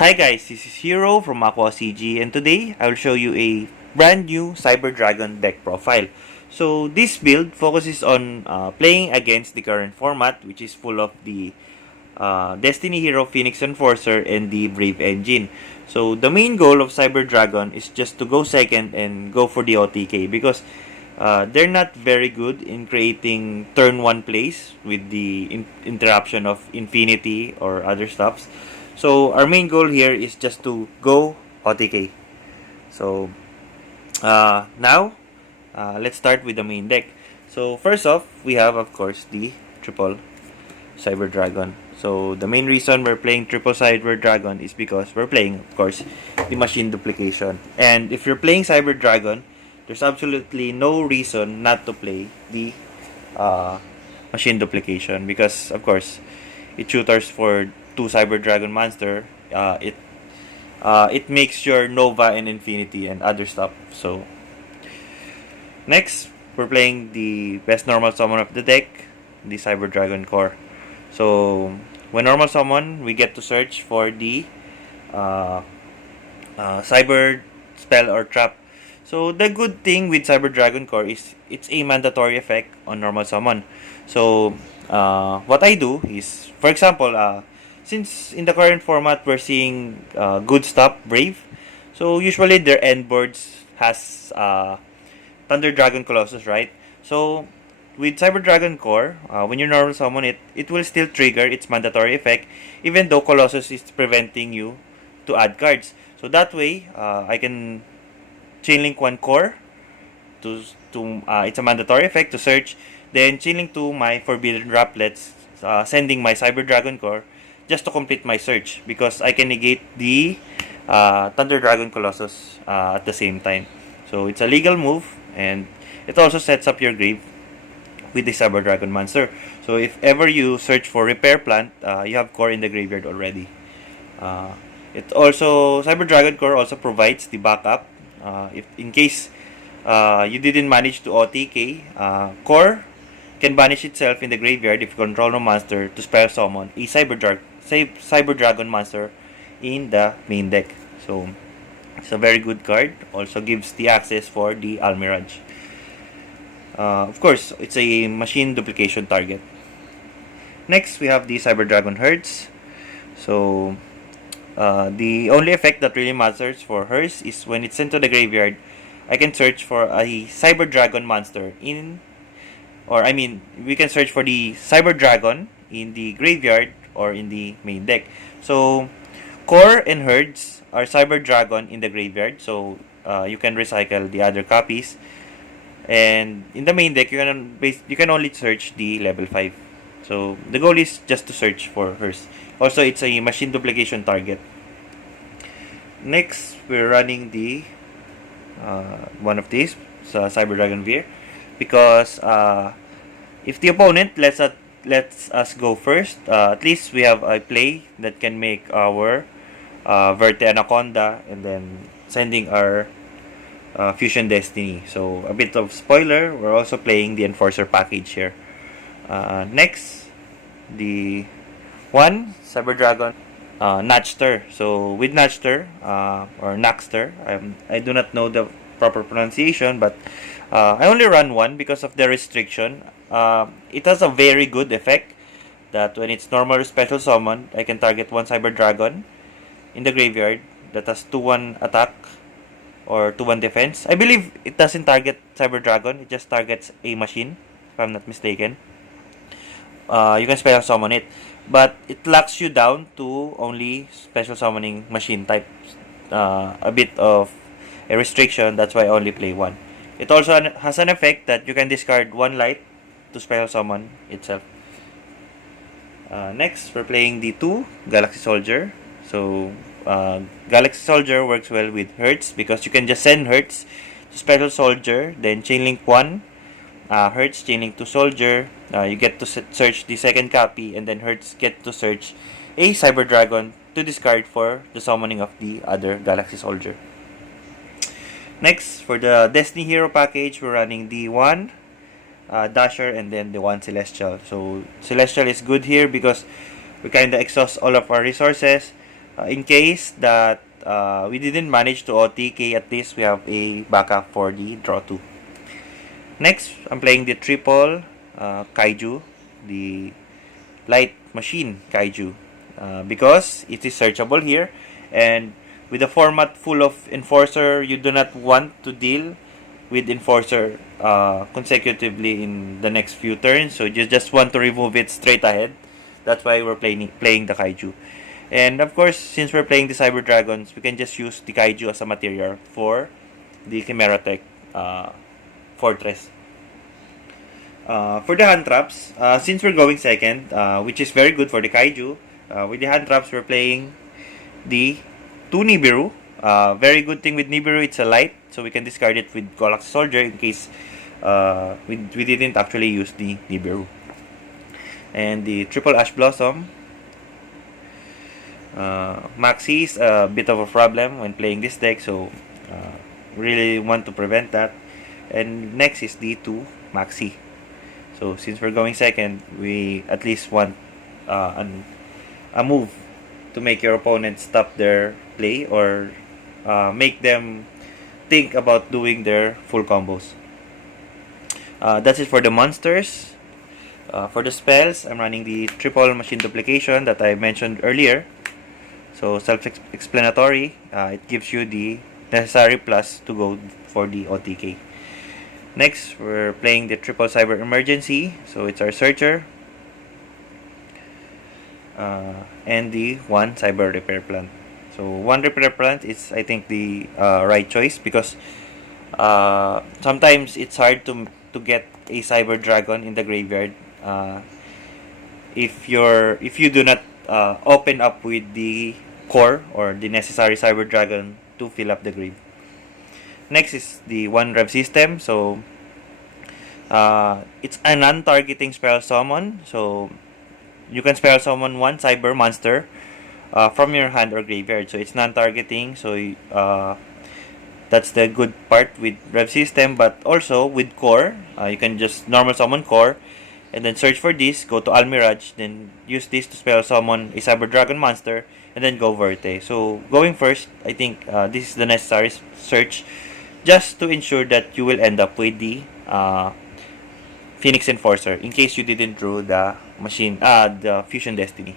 Hi guys, this is Hero from OCG, and today I will show you a brand new Cyber Dragon deck profile. So this build focuses on playing against the current format, which is full of the Destiny Hero Phoenix Enforcer and the Brave Engine. So the main goal of Cyber Dragon is just to go second and go for the OTK because they're not very good in creating turn 1 plays with the interruption of Infinity or other stuffs. So our main goal here is just to go OTK. So now let's start with the main deck. So first off, we have of course the triple Cyber Dragon. So the main reason we're playing triple Cyber Dragon is because we're playing, of course, the machine duplication. And if you're playing Cyber Dragon, there's absolutely no reason not to play the machine duplication because, of course, it tutors for 2 Cyber Dragon monster. It makes your Nova and Infinity and other stuff. So next, we're playing the best normal summon of the deck, the Cyber Dragon Core. So when normal summon, we get to search for the Cyber spell or trap. So the good thing with Cyber Dragon Core is it's a mandatory effect on normal summon. So what I do is, for example, since in the current format we're seeing good stuff, Brave. So usually their end boards has Thunder Dragon Colossus, right? So with Cyber Dragon Core, when you normal summon it, it will still trigger its mandatory effect, even though Colossus is preventing you to add cards. So that way, I can chainlink 1 core to it's a mandatory effect to search, then chainlink to my Forbidden Droplets, sending my Cyber Dragon Core just to complete my search because I can negate the Thunder Dragon Colossus at the same time. So it's a legal move, and it also sets up your grave with the Cyber Dragon monster. So if ever you search for Repair Plant, you have core in the graveyard already. It also Cyber Dragon Core also provides the backup. If in case you didn't manage to OTK, core can banish itself in the graveyard if you control no monster to spell summon a Cyber Dragon monster in the main deck. So it's a very good card. Also gives the access for the Almirage. Of course, it's a machine duplication target. Next, we have the Cyber Dragon Hertz. So the only effect that really matters for hers is when it's sent to the graveyard, I can search for a Cyber Dragon monster we can search for the Cyber Dragon in the graveyard or in the main deck. So Core and Herds are Cyber Dragon in the graveyard, so you can recycle the other copies. And in the main deck, you can only search the level 5. So the goal is just to search for hers. Also, it's a machine duplication target. Next, we're running the one of these, Cyber Dragon Veer, because if the opponent lets us go first, at least we have a play that can make our Verte Anaconda and then sending our Fusion Destiny. So a bit of spoiler, we're also playing the Enforcer package here. Next, the one Cyber Dragon Natchter. So with Natchter or Naxter, I do not know the proper pronunciation, but I only run one because of the restriction. It has a very good effect that when it's normal special summon, I can target one Cyber Dragon in the graveyard that has 2-1 attack or 2-1 defense. I believe it doesn't target Cyber Dragon, it just targets a machine, if I'm not mistaken. You can special summon it, but it locks you down to only special summoning machine type. A bit of a restriction, that's why I only play one. It also has an effect that you can discard 1 light to special summon itself. Next, we're playing the 2 Galaxy Soldier. So Galaxy Soldier works well with Hertz because you can just send Hertz to Special Soldier, then chainlink 1 Hertz, chainlink to Soldier. You get to search the second copy, and then Hertz get to search a Cyber Dragon to discard for the summoning of the other Galaxy Soldier. Next, for the Destiny Hero package, we're running the 1 Dasher and then the 1 Celestial. So Celestial is good here because we kind of exhaust all of our resources. In case that we didn't manage to OTK, at least we have a backup for the draw 2. Next, I'm playing the triple Kaiju, the light machine Kaiju, because it is searchable here, and with a format full of Enforcer, you do not want to deal with Enforcer consecutively in the next few turns, so you just want to remove it straight ahead. That's why we're playing the Kaiju. And of course, since we're playing the Cyber Dragons, we can just use the Kaiju as a material for the Chimera Tech Fortress. For the hand traps, since we're going second, which is very good for the Kaiju, with the hand traps, we're playing the 2 Nibiru. Very good thing with Nibiru, it's a light, so we can discard it with Galaxy Soldier in case we didn't actually use the Nibiru. And the triple Ash Blossom. Maxi is a bit of a problem when playing this deck, so really want to prevent that. And next is D2 Maxi. So since we're going second, we at least want a move to make your opponent stop their play or make them think about doing their full combos. That's it for the monsters. For the spells, I'm running the triple machine duplication that I mentioned earlier. So self-explanatory, it gives you the necessary plus to go for the OTK. Next, we're playing the triple cyber emergency. So it's our searcher and the one cyber repair plant. So one repair plant is, I think, the right choice because sometimes it's hard to get a cyber dragon in the graveyard if you do not open up with the core or the necessary cyber dragon to fill up the grave. Next is the one rev system. So it's a non-targeting spell summon. So you can spell summon one cyber monster from your hand or graveyard. So it's non-targeting. So that's the good part with rev system. But also with core, you can just normal summon core and then search for this, go to Almirage, then use this to spell summon a Cyber Dragon monster, and then go Verte. So, going first, I think this is the necessary search just to ensure that you will end up with the Phoenix Enforcer in case you didn't draw the the Fusion Destiny.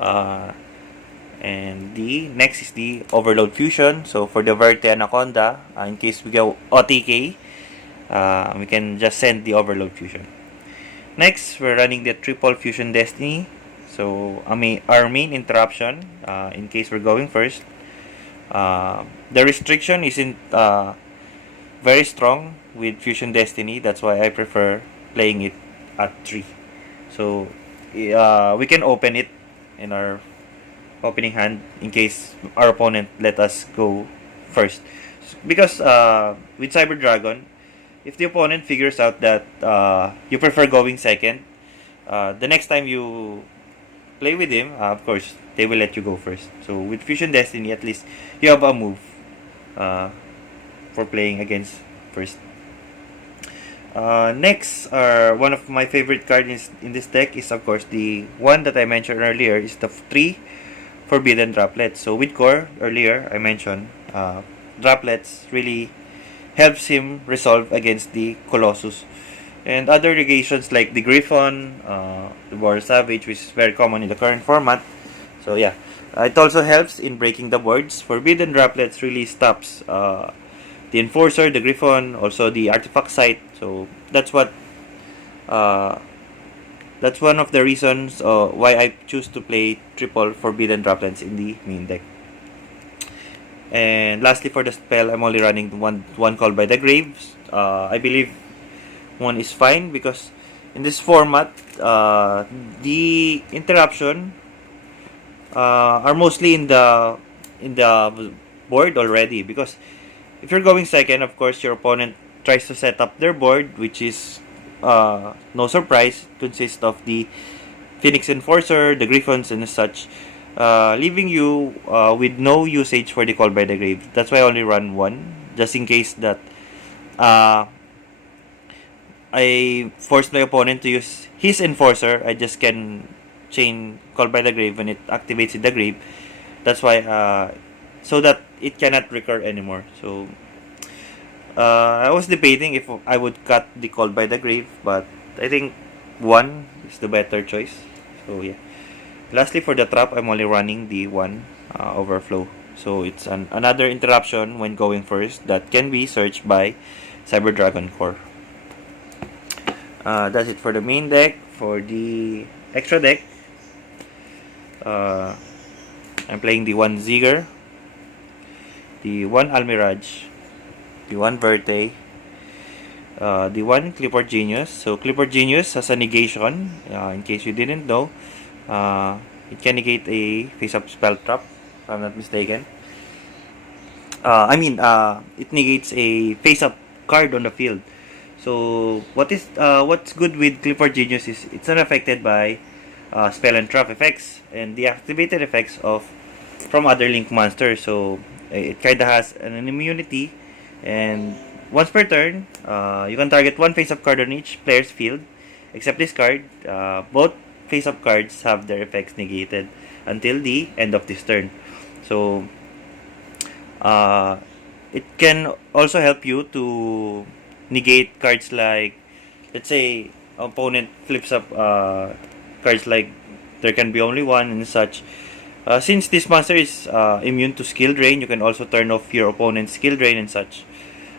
And the next is the Overload Fusion. So, for the Verte Anaconda, in case we go OTK, we can just send the Overload Fusion. Next, we're running the triple Fusion Destiny. So, our main interruption, in case we're going first, the restriction isn't very strong with Fusion Destiny. That's why I prefer playing it at 3. So, we can open it in our opening hand in case our opponent let us go first. Because with Cyber Dragon, if the opponent figures out that you prefer going second, the next time you play with him, of course, they will let you go first. So with Fusion Destiny, at least you have a move for playing against first. Next, one of my favorite cards in this deck is, of course, the one that I mentioned earlier is the 3 Forbidden Droplets. So with Core, earlier, I mentioned droplets really helps him resolve against the Colossus. And other negations like the Griffon, the War Savage, which is very common in the current format. So yeah, it also helps in breaking the boards. Forbidden Droplets really stops the Enforcer, the Griffon, also the Artifact Site. So that's what that's one of the reasons why I choose to play triple Forbidden Droplets in the main deck. And lastly, for the spell, I'm only running one Call by the Graves. I believe one is fine because in this format, the interruption are mostly in the board already. Because if you're going second, of course, your opponent tries to set up their board, which is no surprise, consists of the Phoenix Enforcer, the Griffons, and such. Leaving you with no usage for the Call by the Grave. That's why I only run one, just in case that I force my opponent to use his Enforcer. I just can chain called by the grave when it activates in the grave. That's why so that it cannot recur anymore. So I was debating if I would cut the call by the grave, but I think one is the better choice. So yeah. Lastly, for the trap, I'm only running the one overflow. So it's another interruption when going first that can be searched by Cyber Dragon Core. That's it for the main deck. For the extra deck, uh, I'm playing the one Zigger, the one Almirage, the one Verte, the one Clipboard Genius. So Clipboard Genius has a negation. In case you didn't know, it can negate a face-up spell trap, if I'm not mistaken. It negates a face-up card on the field. So what's good with Clipboard Genius is it's unaffected by spell and trap effects and the activated effects of from other link monsters. So it kinda has an immunity, and once per turn, you can target one face-up card on each player's field, except this card. Both face-up cards have their effects negated until the end of this turn. So it can also help you to negate cards like, let's say, opponent flips up cards like there can be only one and such. Since this monster is immune to skill drain, you can also turn off your opponent's skill drain and such.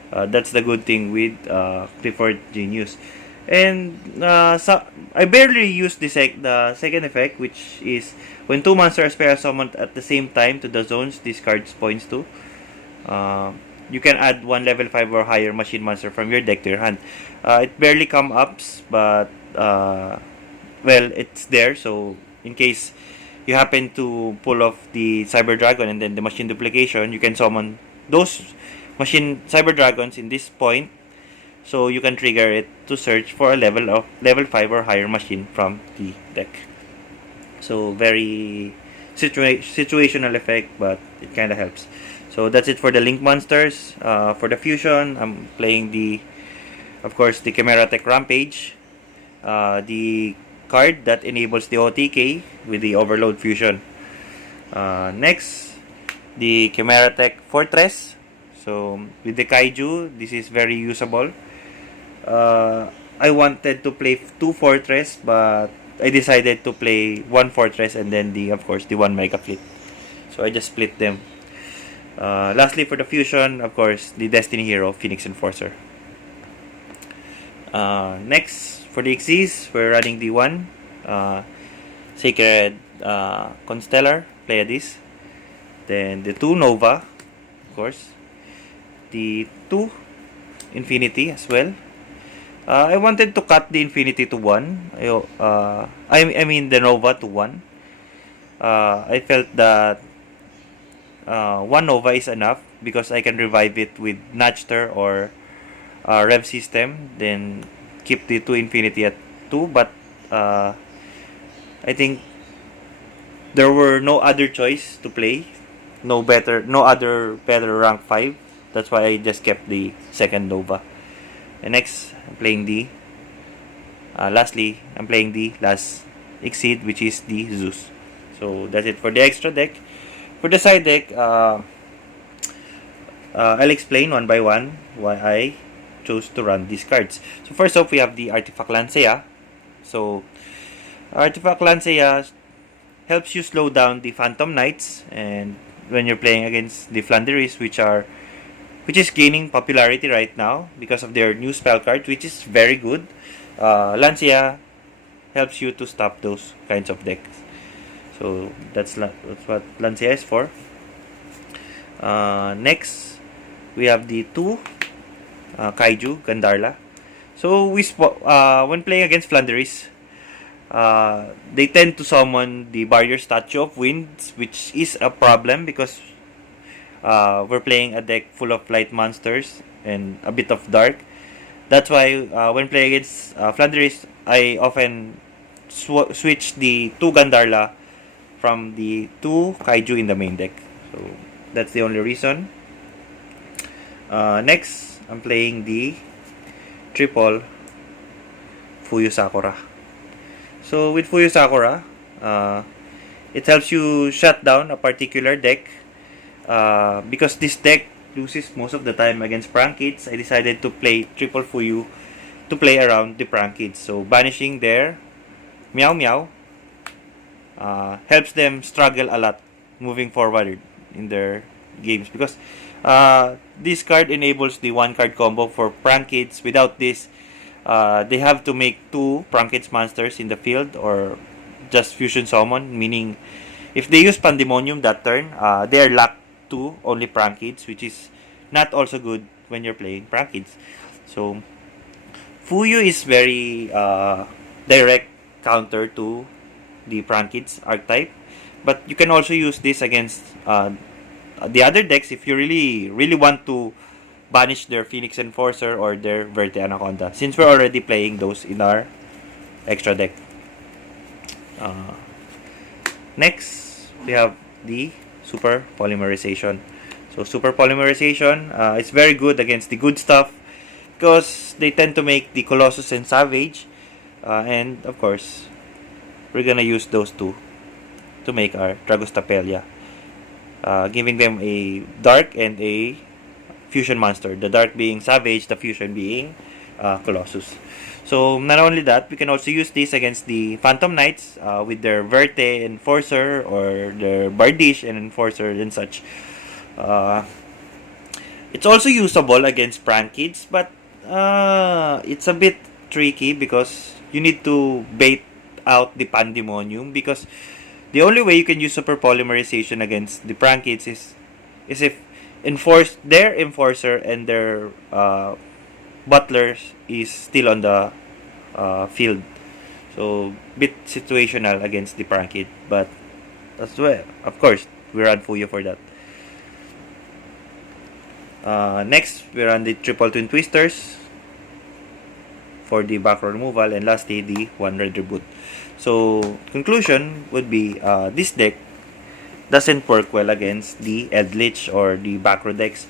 That's the good thing with Clifford Genius. And so I barely use the second effect, which is when two monsters are summoned at the same time to the zones this card points to. You can add one level 5 or higher machine monster from your deck to your hand. It barely comes up, but it's there. So in case you happen to pull off the Cyber Dragon and then the machine duplication, you can summon those machine Cyber Dragons in this point. So you can trigger it to search for a level 5 or higher machine from the deck. So very situational effect, but it kind of helps. So that's it for the Link monsters. For the fusion, I'm playing of course, the Chimera Tech Rampage. The card that enables the OTK with the Overload Fusion. Next, the Chimera Tech Fortress. So with the Kaiju, this is very usable. I wanted to play 2 Fortress, but I decided to play 1 Fortress and then of course, the 1 Mega Fleet. So I just split them. Lastly, for the fusion, of course, the Destiny Hero, Phoenix Enforcer. Next, for the Xyz, we're running the 1 Sacred Constellar, Pleiades. Then the 2 Nova, of course. The 2 Infinity as well. I wanted to cut the Infinity to 1. I mean the Nova to 1. I felt that 1 Nova is enough because I can revive it with Natchter or Rev System, then keep the 2 Infinity at 2. But I think there were no other choice to play, no other better rank 5. That's why I just kept the second Nova. And next, I'm playing lastly, I'm playing the last Exceed, which is the Zeus. So that's it for the extra deck. For the side deck, I'll explain one by one why I chose to run these cards. So first off, we have the Artifact Lancia. So Artifact Lancia helps you slow down the Phantom Knights, and when you're playing against the Flanderis, which is gaining popularity right now because of their new spell card, which is very good. Lancia helps you to stop those kinds of decks. So that's what Lancia is for. Next, we have the 2 Kaiju Gandarla. So when playing against Flanderis, they tend to summon the Barrier Statue of Winds, which is a problem because we're playing a deck full of light monsters and a bit of dark. That's why when playing against Flanderis, I often switch the 2 Gandarla from the 2 Kaiju in the main deck. So that's the only reason. Next, I'm playing the triple Fuyu Sakura. So with Fuyu Sakura, Uh, it helps you shut down a particular deck. Because this deck loses most of the time against prank kids, I decided to play triple Fuyu to play around the prank kids. So banishing their meow meow helps them struggle a lot moving forward in their games, because this card enables the one card combo for prank kids. Without this, they have to make two prank kids monsters in the field or just fusion summon, meaning if they use Pandemonium that turn, they are locked to only prank kids, which is not also good when you're playing prank kids. So Fuyu is very direct counter to the prank kids archetype, but you can also use this against the other decks if you really want to banish their Phoenix Enforcer or their Verte Anaconda, since we're already playing those in our extra deck. Next, we have the Super Polymerization. So Super Polymerization, it's very good against the good stuff because they tend to make the Colossus and Savage, and of course, we're gonna use those two to make our Dragostapelia, giving them a Dark and a Fusion monster. The Dark being Savage, the Fusion being Colossus. So not only that, we can also use this against the Phantom Knights with their Verte Enforcer or their Bardiche and Enforcer and such. It's also usable against prank kids, but it's a bit tricky because you need to bait out the Pandemonium, because the only way you can use Super Polymerization against the prank kids is if their Enforcer and their Butlers is still on the field. So bit situational against the prank kid, but that's why, of course, we run Fuyu for that. Next, we run the Triple Twin Twisters for the back row removal, and lastly, the one red reboot. So, conclusion would be this deck doesn't work well against the Eldritch or the back row decks,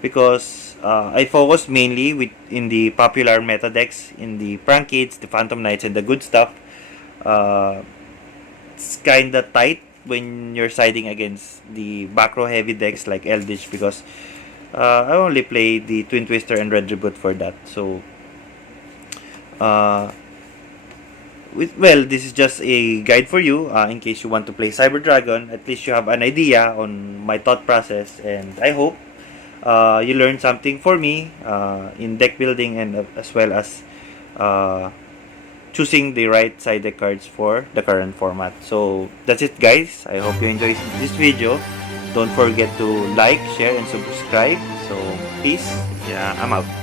because I focus mainly in the popular meta decks, in the prank kids, the Phantom Knights, and the good stuff. It's kinda tight when you're siding against the back row heavy decks like Eldritch, because I only play the Twin Twister and Red Reboot for that. So, this is just a guide for you in case you want to play Cyber Dragon. At least you have an idea on my thought process, and I hope you learned something for me in deck building, and as well as choosing the right side deck cards for the current format. So that's it, guys. I hope you enjoyed this video. Don't forget to like, share, and subscribe. So peace. Yeah, I'm out.